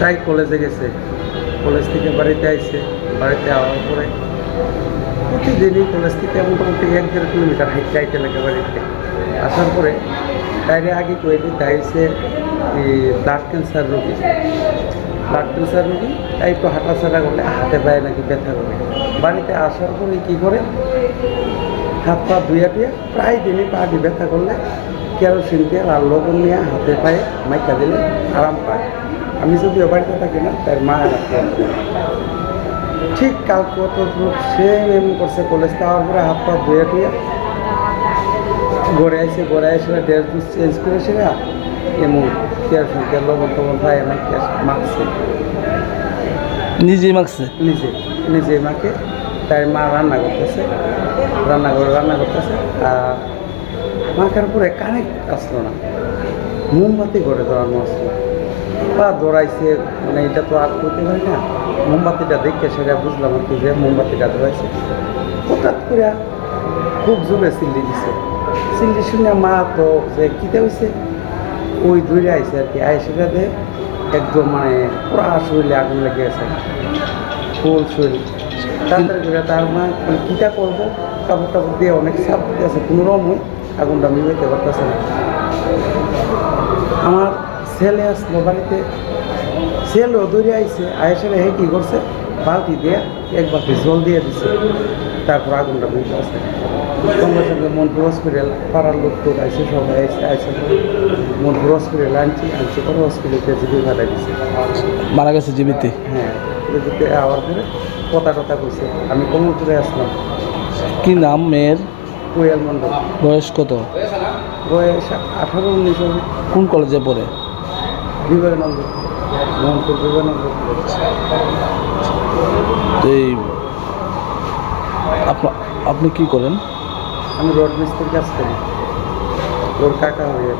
তাই কলেজে গেছে। কলেজ থেকে বাড়িতে আইছে, বাড়িতে আওয়ার পরে প্রতিদিনই কলেজ থেকে মোটামুটি এক দেড় কিলোমিটার হাইটে আইতে লাগে বাড়িতে। আসার পরে তাইরে আগে কয়ে দিতে আইসে ব্লাড ক্যান্সার রোগী। ব্লাড ক্যান্সার রোগী, তাই একটু হাঁটাচাড়া করলে হাতে পায়ে নাকি ব্যথা করে। বাড়িতে আসার পরে কী করে? হাত পা ধুইয়া টুইয়া প্রায় দিনই পা দিয়ে ব্যথা করলে কেরোসিন তেল আর লবণ নিয়ে হাতে পায়ে মাইকা দিলে আরাম পায়। আমি যদিও বাড়িতে থাকি না তার মা ঠিক কাল কত সেম এমন করছে কলেজ যাওয়ার পরে হাত পা ধুয়ে টুইয়া গড়ে আইসে গড়ে আইসে ড্রেস পিস চেঞ্জ করে সেরা এমন কেরোসিন তেল লবণ টবণ পায়ে মাইকে মাখছে নিজেই মাখছে নিজে নিজে মাকে। তাই মা রান্না করতেছে রান্না করে রান্না করতেছে আর মাখার পরে কানেক্ট আসলো না। মোমবাতি ঘরে ধরানো আসলো। বা দৌড়াইছে মানে এটা তো আর করতে পারি না। মোমবাতিটা দেখে সেটা বুঝলাম আর কি যে মোমবাতিটা ধরাইছে। হঠাৎ করে খুব জোরে চিল্লি দিছে। চিল্লি শুনে মা তো যে কীতে হয়েছে ওই দূরে আইসে আর কি। আইসেটা দে একদম মানে পুরা শরীরে আগুন লেগে গেছে। ফুল শরীর। তাড়াতাড়ি করে তার মা মানে কীটা করব? কাপড় টাপড় দিয়ে অনেক চাপ দিয়েছে কোনো রকমই আগুনটা মিলাইতে পারতেছে না। আমার ছেলে আসলো বাড়িতে। ছেলেও দৌড়ে আইছে আয়েসে হে কী করছে? বালতি দিয়ে এক বালতি জল দিয়ে দিছে। তারপর আগুনটা বুঝতে আছে। সঙ্গে সঙ্গে মনপুর হসপিটাল পাড়ার লোক তো আইসে সবাই আইসে আইসে মনপুর হসপিটাল আনছি আনছি করে হসপিটালতে জিবি ভাড়া দিছে মারা গেছে জীবিতে হ্যাঁ। আওয়ার পরে কথা টথা কইছে। আমি কমলপুরে আসলাম। কি নাম মেয়ের? কোয়েল মণ্ডল। বয়স কত? বয়স আঠারো উনিশ হবে। কোন কলেজে পড়ে? বিবেকানন্দ। মোহনপুর বিবেকানন্দ তো এই আপনা- কি করেন? আমি রড মিস্ত্রির কাজ করি। ওর কাকা হয়ে